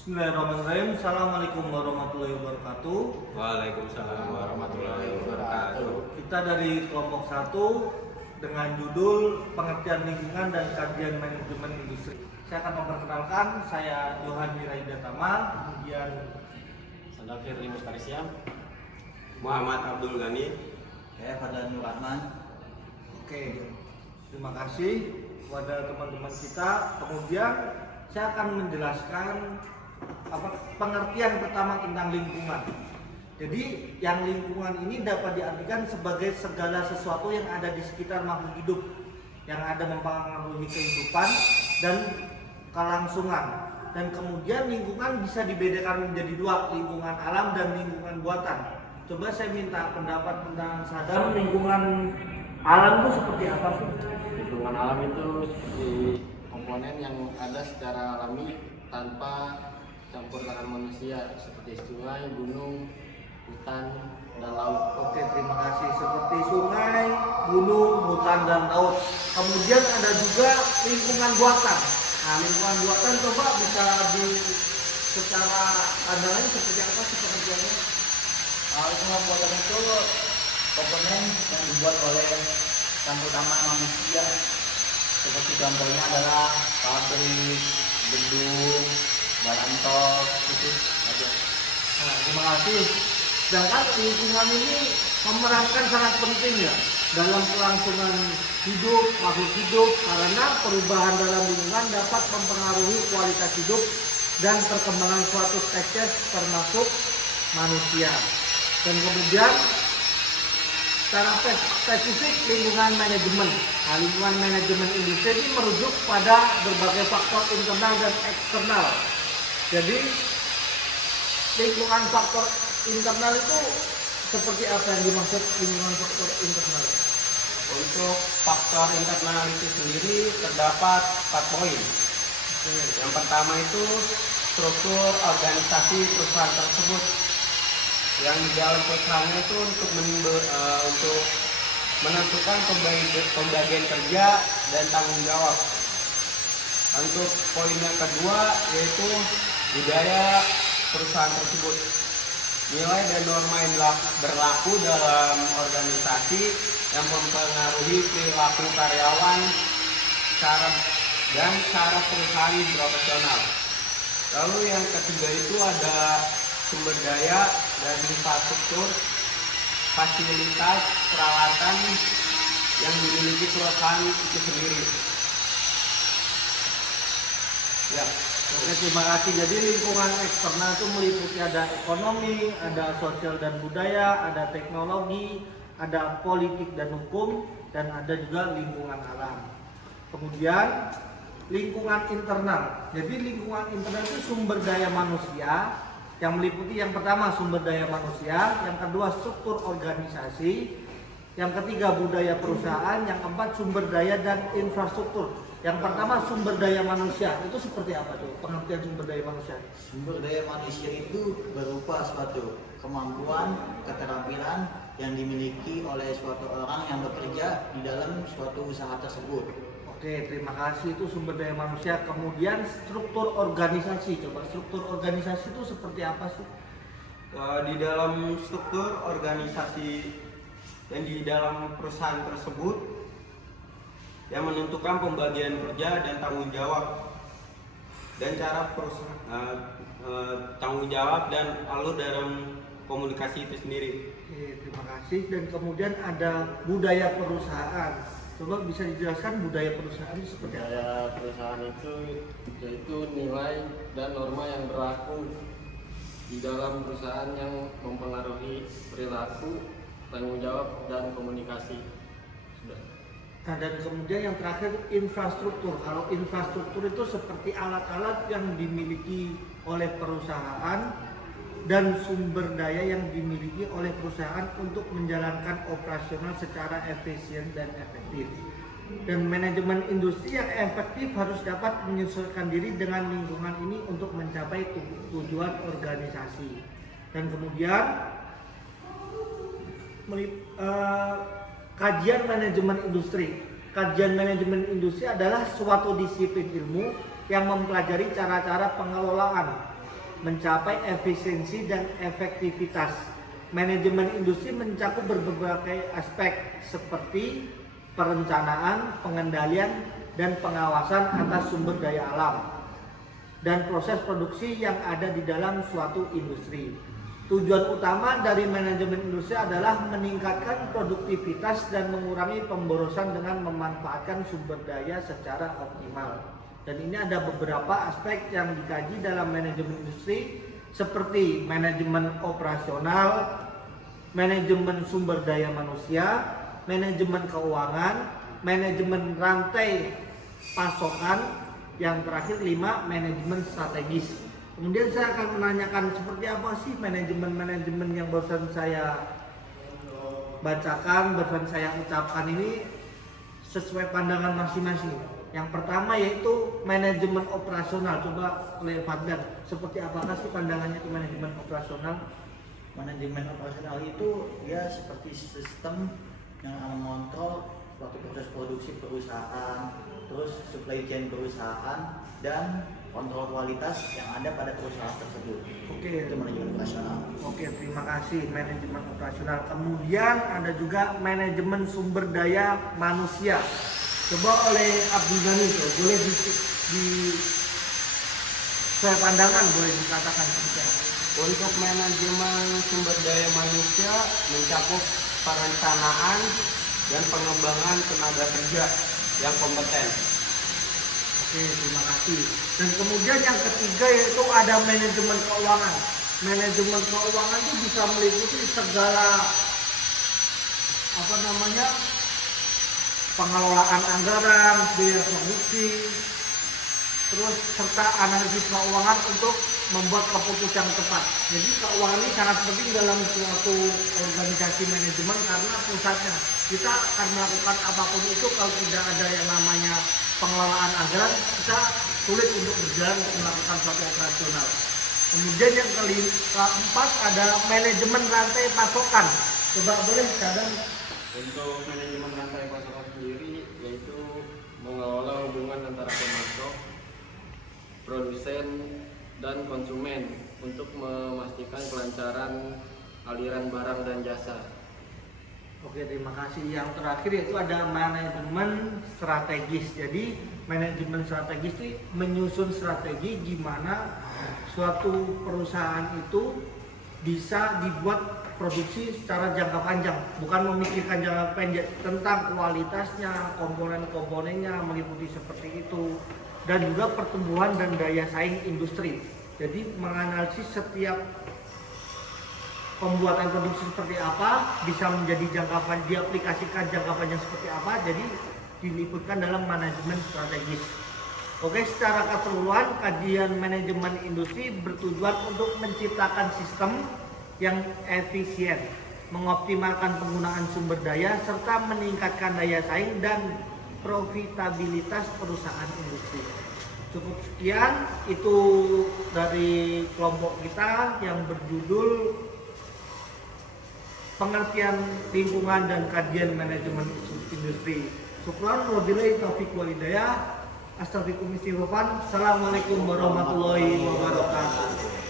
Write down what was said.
Bismillahirrahmanirrahim. Assalamualaikum warahmatullahi wabarakatuh. Waalaikumsalam warahmatullahi wabarakatuh. Kita dari kelompok 1 dengan judul Pengertian Lingkungan dan Kajian Manajemen Industri. Saya akan memperkenalkan, saya Johan Wiraidatama, kemudian Saya Firly Mustarisya. Muhammad Abdul Ghani. Saya Fadlan Nur Rahman. oke. Terima kasih kepada teman-teman kita. Kemudian saya akan menjelaskan pengertian pertama tentang lingkungan. Jadi yang lingkungan ini dapat diartikan sebagai segala sesuatu yang ada di sekitar makhluk hidup yang ada mempengaruhi kehidupan dan kelangsungan. Dan kemudian lingkungan bisa dibedakan menjadi dua, lingkungan alam dan lingkungan buatan. Coba saya minta pendapat tentang sadar lingkungan alam itu seperti apa sih? Lingkungan alam itu seperti komponen yang ada secara alami tanpa campur tangan manusia, seperti sungai, gunung, hutan, dan laut. Oke, terima kasih. Seperti sungai, gunung, hutan, dan laut. Kemudian ada juga lingkungan buatan. Nah, lingkungan buatan coba bisa secara pandangan seperti apa sih pengertiannya? Lingkungan buatan itu komponen yang dibuat oleh campur tangan manusia. Seperti contohnya adalah pabrik, gedung, jalan tol, itu aja. Nah, terima kasih. Sedangkan lingkungan ini memerankan sangat penting ya dalam kelangsungan hidup, makhluk hidup, karena perubahan dalam lingkungan dapat mempengaruhi kualitas hidup dan perkembangan suatu spesies termasuk manusia. Dan kemudian secara spesifik lingkungan manajemen. Nah, lingkungan manajemen industri ini merujuk pada berbagai faktor internal dan eksternal. Jadi lingkungan faktor internal itu seperti apa yang dimaksud lingkungan faktor internal? Untuk faktor internal itu sendiri terdapat 4 poin. Yang pertama itu struktur organisasi perusahaan tersebut. Yang di dalam perusahaan itu untuk menentukan pembagian kerja dan tanggung jawab. Untuk poin yang kedua yaitu budaya perusahaan tersebut. Nilai dan norma yang berlaku dalam organisasi yang mempengaruhi perilaku karyawan dan cara perusahaan profesional. Lalu yang ketiga itu ada sumber daya dan infrastruktur, fasilitas, peralatan yang dimiliki perusahaan itu sendiri. Ya. Oke, terima kasih. Jadi lingkungan eksternal itu meliputi ada ekonomi, ada sosial dan budaya, ada teknologi, ada politik dan hukum, dan ada juga lingkungan alam. Kemudian lingkungan internal. Jadi lingkungan internal itu sumber daya manusia yang meliputi yang pertama sumber daya manusia, yang kedua struktur organisasi, yang ketiga budaya perusahaan, yang keempat sumber daya dan infrastruktur. Yang pertama sumber daya manusia, itu seperti apa tuh pengertian sumber daya manusia? Sumber daya manusia itu berupa suatu kemampuan, keterampilan yang dimiliki oleh suatu orang yang bekerja di dalam suatu usaha tersebut. Oke, terima kasih. Itu sumber daya manusia. Kemudian struktur organisasi. Coba struktur organisasi itu seperti apa sih? Di dalam struktur organisasi yang di dalam perusahaan tersebut yang menentukan pembagian kerja dan tanggung jawab dan cara tanggung jawab dan alur dalam komunikasi itu sendiri. Oke, terima kasih. Dan kemudian ada budaya perusahaan. Coba bisa dijelaskan budaya perusahaan itu seperti apa? Budaya perusahaan itu yaitu nilai dan norma yang berlaku di dalam perusahaan yang mempengaruhi perilaku, tanggung jawab, dan komunikasi. Sudah. Nah, dan kemudian yang terakhir infrastruktur. Kalau infrastruktur itu seperti alat-alat yang dimiliki oleh perusahaan dan sumber daya yang dimiliki oleh perusahaan untuk menjalankan operasional secara efisien dan efektif. Dan manajemen industri yang efektif harus dapat menyesuaikan diri dengan lingkungan ini untuk mencapai tujuan organisasi. Dan kemudian kajian manajemen industri. Kajian manajemen industri adalah suatu disiplin ilmu yang mempelajari cara-cara pengelolaan mencapai efisiensi dan efektivitas. Manajemen industri mencakup berbagai aspek seperti perencanaan, pengendalian, dan pengawasan atas sumber daya alam dan proses produksi yang ada di dalam suatu industri. Tujuan utama dari manajemen industri adalah meningkatkan produktivitas dan mengurangi pemborosan dengan memanfaatkan sumber daya secara optimal. Dan ini ada beberapa aspek yang dikaji dalam manajemen industri seperti manajemen operasional, manajemen sumber daya manusia, manajemen keuangan, manajemen rantai pasokan, yang terakhir 5 manajemen strategis. Kemudian saya akan menanyakan seperti apa sih manajemen yang barusan saya bacakan, barusan saya ucapkan ini sesuai pandangan masing-masing. Yang pertama yaitu manajemen operasional. Coba oleh Fadlan, seperti apakah sih pandangannya itu manajemen operasional? Manajemen operasional itu dia seperti sistem yang mengontrol suatu proses produksi perusahaan, terus supply chain perusahaan, dan kontrol kualitas yang ada pada perusahaan tersebut. Oke. Itu manajemen operasional. Oke, terima kasih manajemen operasional. Kemudian ada juga manajemen sumber daya manusia. Coba oleh Abdul Ghani tuh, boleh di saya pandangan boleh dikatakan seperti apa? Untuk manajemen sumber daya manusia mencakup perencanaan dan pengembangan tenaga kerja yang kompeten. Oke, terima kasih. Dan kemudian yang ketiga yaitu ada manajemen keuangan. Manajemen keuangan itu bisa meliputi segala pengelolaan anggaran, biaya produksi, terus serta analisis keuangan untuk membuat keputusan yang tepat. Jadi keuangan ini sangat penting dalam suatu organisasi manajemen karena pusatnya. Kita akan melakukan apapun itu kalau tidak ada yang namanya pengelolaan anggaran, kita sulit untuk berjalan untuk melakukan suatu operasional. Kemudian yang keempat ada manajemen rantai pasokan. Coba boleh kadang. Untuk manajemen rantai pasokan sendiri yaitu mengelola hubungan antara pemasok, produsen, dan konsumen untuk memastikan kelancaran aliran barang dan jasa. Oke, terima kasih. Yang terakhir yaitu ada manajemen strategis. Jadi manajemen strategis itu menyusun strategi gimana suatu perusahaan itu bisa dibuat produksi secara jangka panjang, bukan memikirkan jangka pendek tentang kualitasnya, komponen-komponennya meliputi seperti itu, dan juga pertumbuhan dan daya saing industri. Jadi menganalisis setiap pembuatan produksi seperti apa, bisa menjadi jangka panjang, diaplikasikan jangka panjang seperti apa, jadi diliputkan dalam manajemen strategis. Oke, secara keseluruhan kajian manajemen industri bertujuan untuk menciptakan sistem yang efisien, mengoptimalkan penggunaan sumber daya, serta meningkatkan daya saing dan profitabilitas perusahaan industri. Cukup sekian, itu dari kelompok kita yang berjudul Pengertian Lingkungan dan Kajian Manajemen Industri. Syukran, wabillahi taufiq wal hidayah. Assalamualaikum warahmatullahi wabarakatuh.